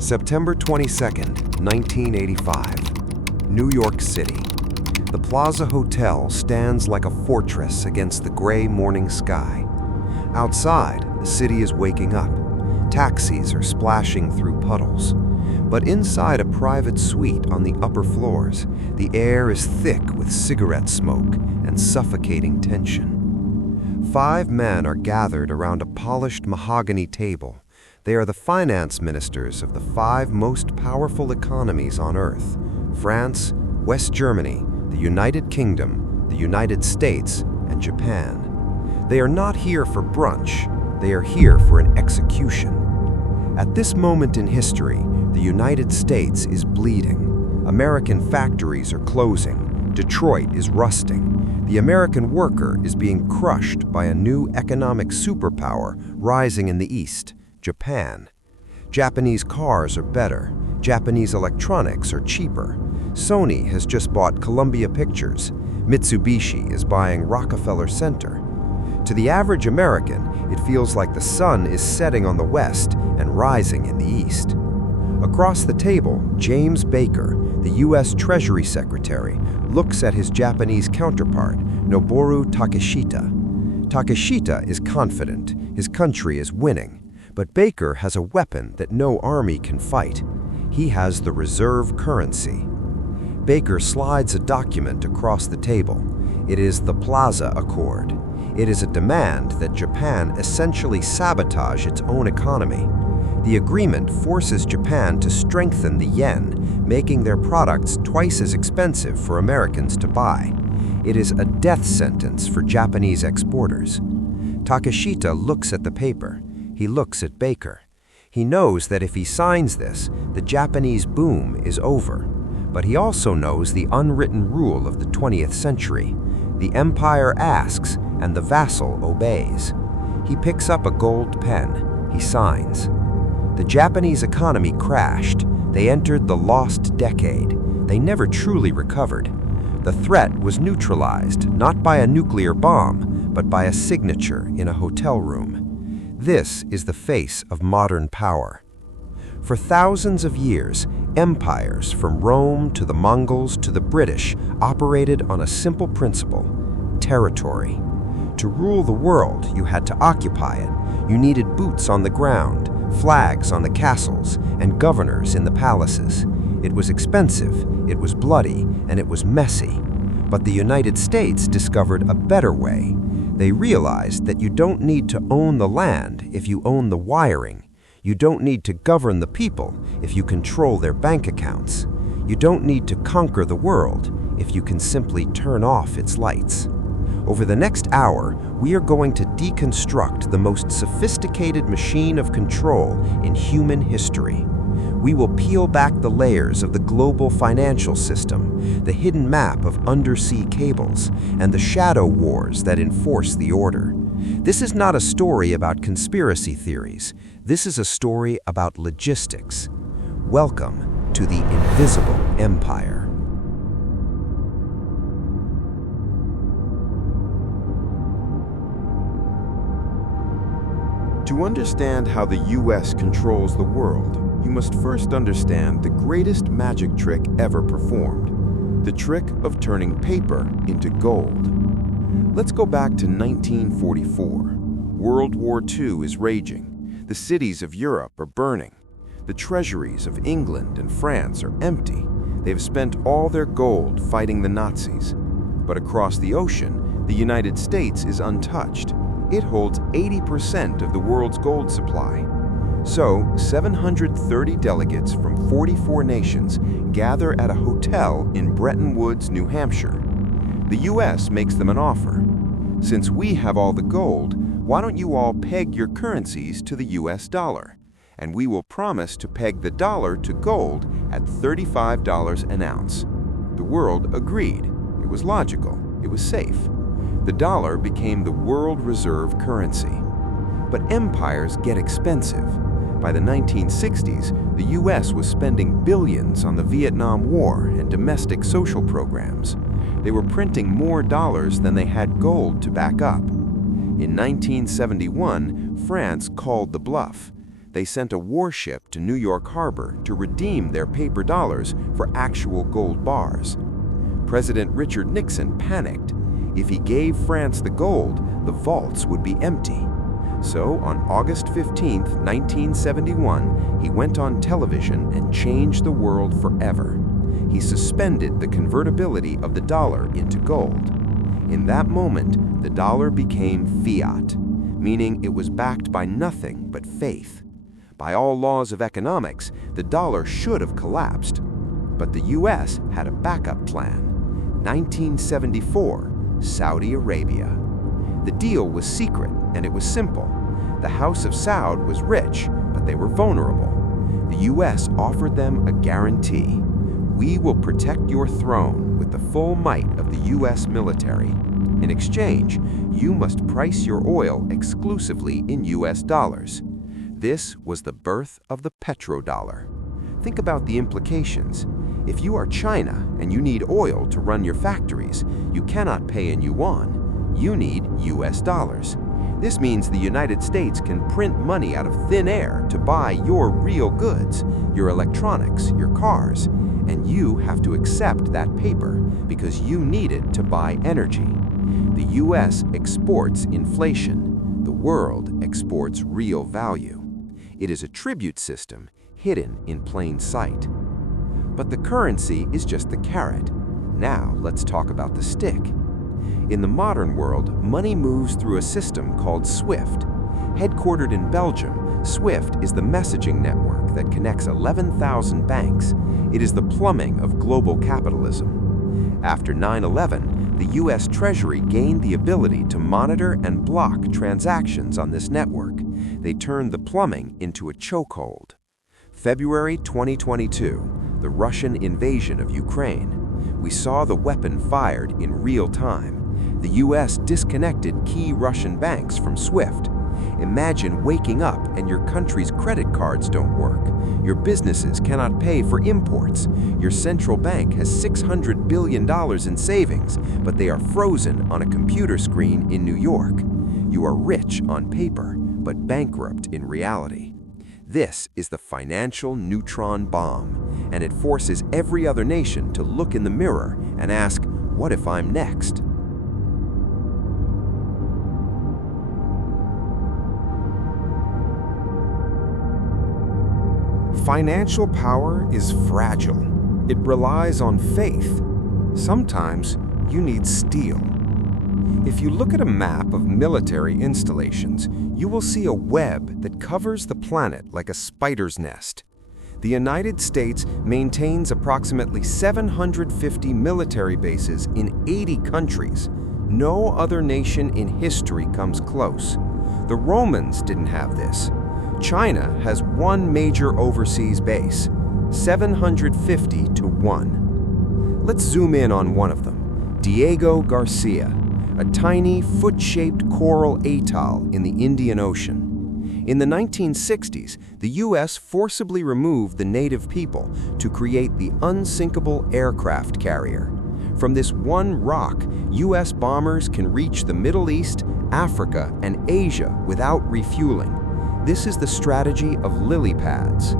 September 22nd, 1985, New York City. The Plaza Hotel stands like a fortress against the gray morning sky. Outside, the city is waking up. Taxis are splashing through puddles. But inside a private suite on the upper floors, the air is thick with cigarette smoke and suffocating tension. 5 men are gathered around a polished mahogany table. They are the finance ministers of the 5 most powerful economies on Earth: France, West Germany, the United Kingdom, the United States, and Japan. They are not here for brunch. They are here for an execution. At this moment in history, the United States is bleeding. American factories are closing. Detroit is rusting. The American worker is being crushed by a new economic superpower rising in the East: Japan. Japanese cars are better. Japanese electronics are cheaper. Sony has just bought Columbia Pictures. Mitsubishi is buying Rockefeller Center. To the average American, it feels like the sun is setting on the west and rising in the east. Across the table, James Baker, the US Treasury Secretary, looks at his Japanese counterpart, Noboru Takeshita. Takeshita is confident. His country is winning. But Baker has a weapon that no army can fight. He has the reserve currency. Baker slides a document across the table. It is the Plaza Accord. It is a demand that Japan essentially sabotage its own economy. The agreement forces Japan to strengthen the yen, making their products twice as expensive for Americans to buy. It is a death sentence for Japanese exporters. Takeshita looks at the paper. He looks at Baker. He knows that if he signs this, the Japanese boom is over. But he also knows the unwritten rule of the 20th century. The empire asks, and the vassal obeys. He picks up a gold pen. He signs. The Japanese economy crashed. They entered the lost decade. They never truly recovered. The threat was neutralized, not by a nuclear bomb, but by a signature in a hotel room. This is the face of modern power. For thousands of years, empires from Rome to the Mongols to the British operated on a simple principle: territory. To rule the world, you had to occupy it. You needed boots on the ground, flags on the castles, and governors in the palaces. It was expensive, it was bloody, and it was messy. But the United States discovered a better way. They realized that you don't need to own the land if you own the wiring. You don't need to govern the people if you control their bank accounts. You don't need to conquer the world if you can simply turn off its lights. Over the next hour, we are going to deconstruct the most sophisticated machine of control in human history. We will peel back the layers of the global financial system, the hidden map of undersea cables, and the shadow wars that enforce the order. This is not a story about conspiracy theories. This is a story about logistics. Welcome to the Invisible Empire. To understand how the US controls the world, you must first understand the greatest magic trick ever performed: the trick of turning paper into gold. Let's go back to 1944. World War II is raging. The cities of Europe are burning. The treasuries of England and France are empty. They've spent all their gold fighting the Nazis. But across the ocean, the United States is untouched. It holds 80% of the world's gold supply. So, 730 delegates from 44 nations gather at a hotel in Bretton Woods, New Hampshire. The US makes them an offer. Since we have all the gold, why don't you all peg your currencies to the US dollar? And we will promise to peg the dollar to gold at $35 an ounce. The world agreed. It was logical. It was safe. The dollar became the world reserve currency. But empires get expensive. By the 1960s, the US was spending billions on the Vietnam War and domestic social programs. They were printing more dollars than they had gold to back up. In 1971, France called the bluff. They sent a warship to New York Harbor to redeem their paper dollars for actual gold bars. President Richard Nixon panicked. If he gave France the gold, the vaults would be empty. So on August 15, 1971, he went on television and changed the world forever. He suspended the convertibility of the dollar into gold. In that moment, the dollar became fiat, meaning it was backed by nothing but faith. By all laws of economics, the dollar should have collapsed. But the US had a backup plan. 1974, Saudi Arabia. The deal was secret, and it was simple. The House of Saud was rich, but they were vulnerable. The US offered them a guarantee. We will protect your throne with the full might of the US military. In exchange, you must price your oil exclusively in US dollars. This was the birth of the petrodollar. Think about the implications. If you are China and you need oil to run your factories, you cannot pay in yuan. You need US dollars. This means the United States can print money out of thin air to buy your real goods, your electronics, your cars, and you have to accept that paper because you need it to buy energy. The US exports inflation. The world exports real value. It is a tribute system hidden in plain sight. But the currency is just the carrot. Now let's talk about the stick. In the modern world, money moves through a system called SWIFT. Headquartered in Belgium, SWIFT is the messaging network that connects 11,000 banks. It is the plumbing of global capitalism. After 9/11, the US Treasury gained the ability to monitor and block transactions on this network. They turned the plumbing into a chokehold. February 2022, the Russian invasion of Ukraine. We saw the weapon fired in real time. The US disconnected key Russian banks from SWIFT. Imagine waking up and your country's credit cards don't work. Your businesses cannot pay for imports. Your central bank has $600 billion in savings, but they are frozen on a computer screen in New York. You are rich on paper, but bankrupt in reality. This is the financial neutron bomb, and it forces every other nation to look in the mirror and ask, what if I'm next? Financial power is fragile. It relies on faith. Sometimes you need steel. If you look at a map of military installations, you will see a web that covers the planet like a spider's nest. The United States maintains approximately 750 military bases in 80 countries. No other nation in history comes close. The Romans didn't have this. China has one major overseas base, 750 to 1. Let's zoom in on one of them, Diego Garcia, a tiny foot-shaped coral atoll in the Indian Ocean. In the 1960s, the US forcibly removed the native people to create the unsinkable aircraft carrier. From this one rock, US bombers can reach the Middle East, Africa, and Asia without refueling. This is the strategy of lily pads.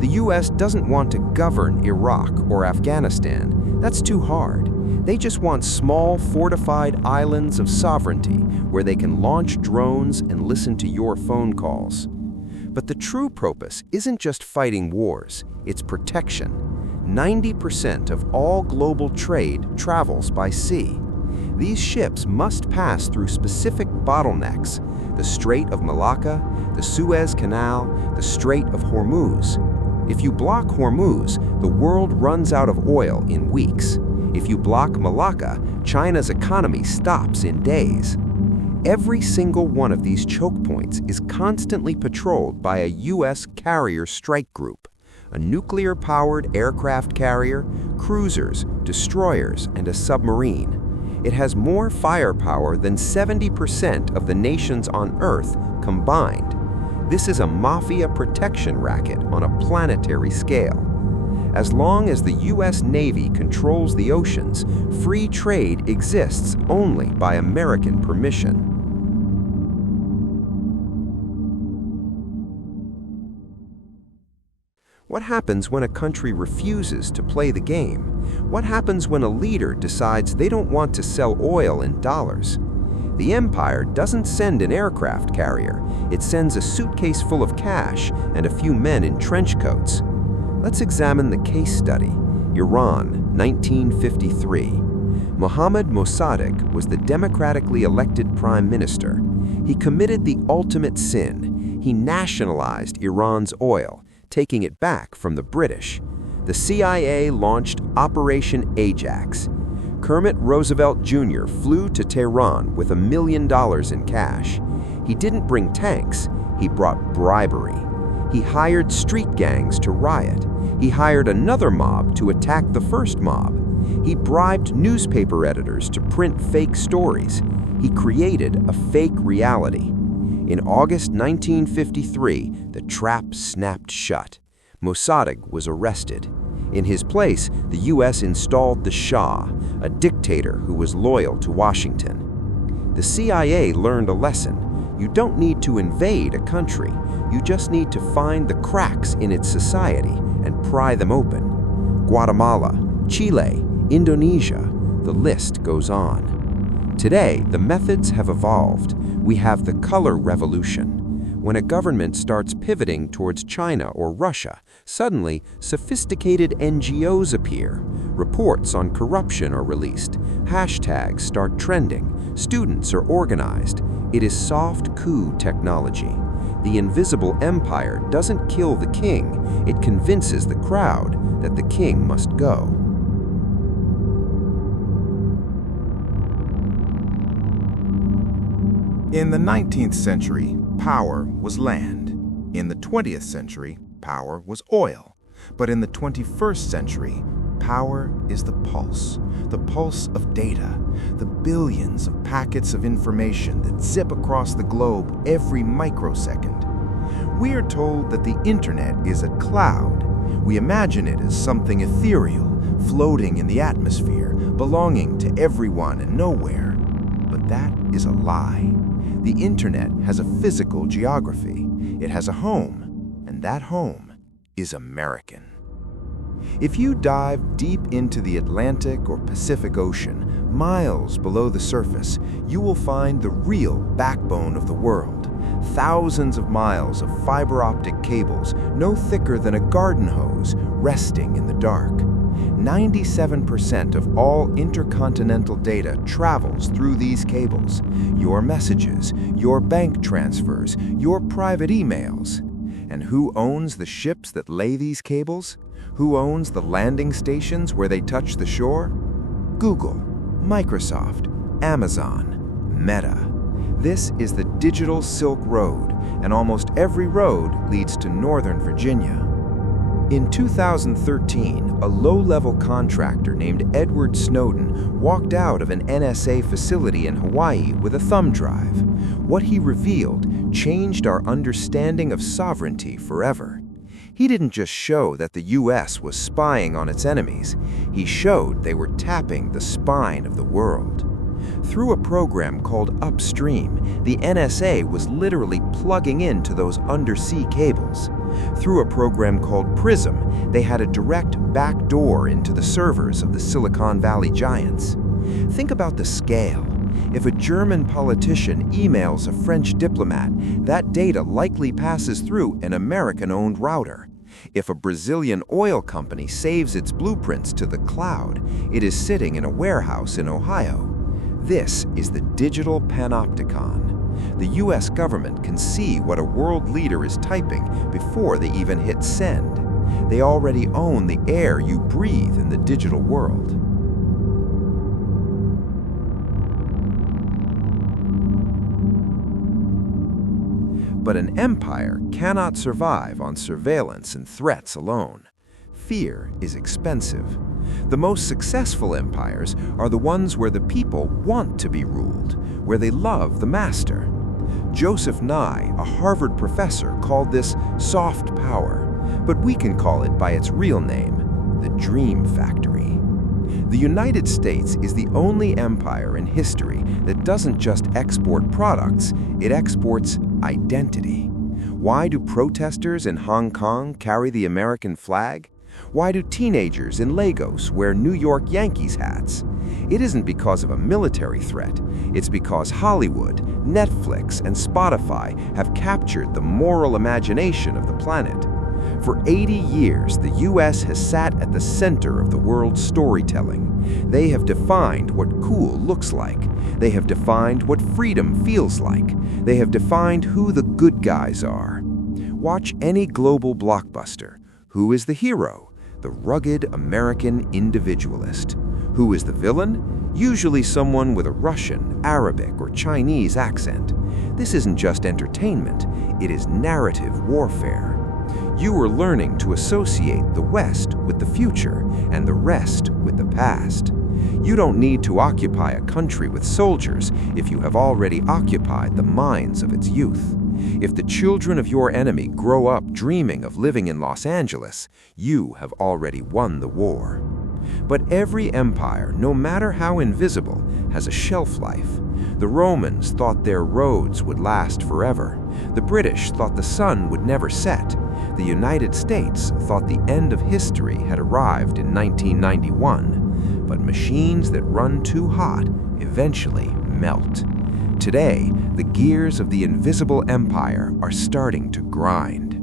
The US doesn't want to govern Iraq or Afghanistan. That's too hard. They just want small, fortified islands of sovereignty where they can launch drones and listen to your phone calls. But the true purpose isn't just fighting wars, it's protection. 90% of all global trade travels by sea. These ships must pass through specific bottlenecks: the Strait of Malacca, the Suez Canal, the Strait of Hormuz. If you block Hormuz, the world runs out of oil in weeks. If you block Malacca, China's economy stops in days. Every single one of these choke points is constantly patrolled by a US carrier strike group, a nuclear-powered aircraft carrier, cruisers, destroyers, and a submarine. It has more firepower than 70% of the nations on Earth combined. This is a mafia protection racket on a planetary scale. As long as the US Navy controls the oceans, free trade exists only by American permission. What happens when a country refuses to play the game? What happens when a leader decides they don't want to sell oil in dollars? The empire doesn't send an aircraft carrier. It sends a suitcase full of cash and a few men in trench coats. Let's examine the case study. Iran, 1953. Mohammad Mossadegh was the democratically elected prime minister. He committed the ultimate sin. He nationalized Iran's oil, taking it back from the British. The CIA launched Operation Ajax. Kermit Roosevelt Jr. flew to Tehran with $1 million in cash. He didn't bring tanks, he brought bribery. He hired street gangs to riot. He hired another mob to attack the first mob. He bribed newspaper editors to print fake stories. He created a fake reality. In August 1953, the trap snapped shut. Mossadegh was arrested. In his place, the US installed the Shah, a dictator who was loyal to Washington. The CIA learned a lesson. You don't need to invade a country. You just need to find the cracks in its society and pry them open. Guatemala, Chile, Indonesia, the list goes on. Today, the methods have evolved. We have the color revolution. When a government starts pivoting towards China or Russia, suddenly sophisticated NGOs appear. Reports on corruption are released. Hashtags start trending. Students are organized. It is soft coup technology. The invisible empire doesn't kill the king. It convinces the crowd that the king must go. In the 19th century, power was land. In the 20th century, power was oil. But in the 21st century, power is the pulse of data, the billions of packets of information that zip across the globe every microsecond. We are told that the internet is a cloud. We imagine it as something ethereal, floating in the atmosphere, belonging to everyone and nowhere. But that is a lie. The internet has a physical geography. It has a home, and that home is American. If you dive deep into the Atlantic or Pacific Ocean, miles below the surface, you will find the real backbone of the world. Thousands of miles of fiber-optic cables, no thicker than a garden hose, resting in the dark. 97% of all intercontinental data travels through these cables. Your messages, your bank transfers, your private emails. And who owns the ships that lay these cables? Who owns the landing stations where they touch the shore? Google, Microsoft, Amazon, Meta. This is the digital Silk Road, and almost every road leads to Northern Virginia. In 2013, a low-level contractor named Edward Snowden walked out of an NSA facility in Hawaii with a thumb drive. What he revealed changed our understanding of sovereignty forever. He didn't just show that the US was spying on its enemies, he showed they were tapping the spine of the world. Through a program called Upstream, the NSA was literally plugging into those undersea cables. Through a program called PRISM, they had a direct backdoor into the servers of the Silicon Valley giants. Think about the scale. If a German politician emails a French diplomat, that data likely passes through an American-owned router. If a Brazilian oil company saves its blueprints to the cloud, it is sitting in a warehouse in Ohio. This is the digital Panopticon. The US government can see what a world leader is typing before they even hit send. They already own the air you breathe in the digital world. But an empire cannot survive on surveillance and threats alone. Fear is expensive. The most successful empires are the ones where the people want to be ruled, where they love the master. Joseph Nye, a Harvard professor, called this soft power, but we can call it by its real name, the Dream Factory. The United States is the only empire in history that doesn't just export products, it exports identity. Why do protesters in Hong Kong carry the American flag? Why do teenagers in Lagos wear New York Yankees hats? It isn't because of a military threat. It's because Hollywood, Netflix, and Spotify have captured the moral imagination of the planet. For 80 years, the US has sat at the center of the world's storytelling. They have defined what cool looks like. They have defined what freedom feels like. They have defined who the good guys are. Watch any global blockbuster. Who is the hero? The rugged American individualist. Who is the villain? Usually someone with a Russian, Arabic, or Chinese accent. This isn't just entertainment, it is narrative warfare. You are learning to associate the West with the future and the rest with the past. You don't need to occupy a country with soldiers if you have already occupied the minds of its youth. If the children of your enemy grow up dreaming of living in Los Angeles, you have already won the war. But every empire, no matter how invisible, has a shelf life. The Romans thought their roads would last forever. The British thought the sun would never set. The United States thought the end of history had arrived in 1991. But machines that run too hot eventually melt. Today, the gears of the invisible empire are starting to grind.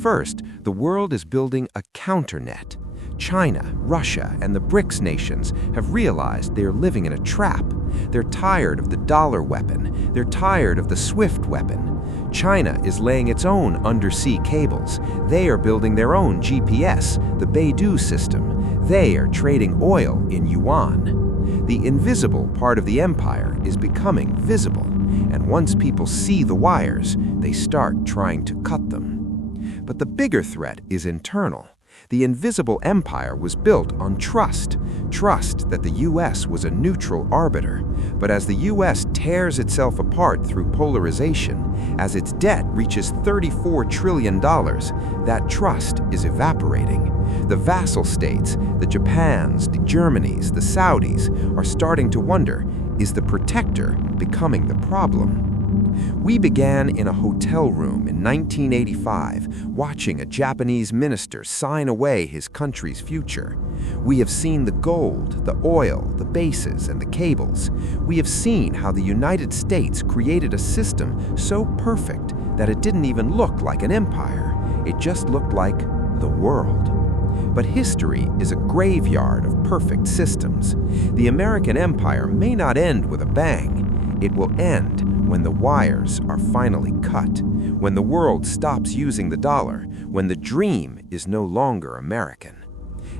First, the world is building a counternet. China, Russia, and the BRICS nations have realized they're living in a trap. They're tired of the dollar weapon. They're tired of the SWIFT weapon. China is laying its own undersea cables. They are building their own GPS, the Beidou system. They are trading oil in yuan. The invisible part of the empire is becoming visible, and once people see the wires, they start trying to cut them. But the bigger threat is internal. The invisible empire was built on trust that the US was a neutral arbiter. But as the US tears itself apart through polarization, as its debt reaches $34 trillion, that trust is evaporating. The vassal states, the Japans, the Germanys, the Saudis, are starting to wonder, is the protector becoming the problem? We began in a hotel room in 1985, watching a Japanese minister sign away his country's future. We have seen the gold, the oil, the bases, and the cables. We have seen how the United States created a system so perfect that it didn't even look like an empire. It just looked like the world. But history is a graveyard of perfect systems. The American empire may not end with a bang. It will end when the wires are finally cut, when the world stops using the dollar, when the dream is no longer American.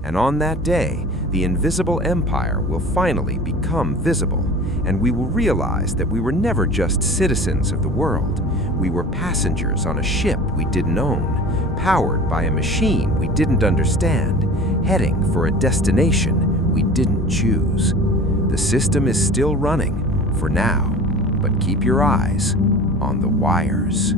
And on that day, the invisible empire will finally become visible, and we will realize that we were never just citizens of the world. We were passengers on a ship we didn't own, powered by a machine we didn't understand, heading for a destination we didn't choose. The system is still running, for now, but keep your eyes on the wires.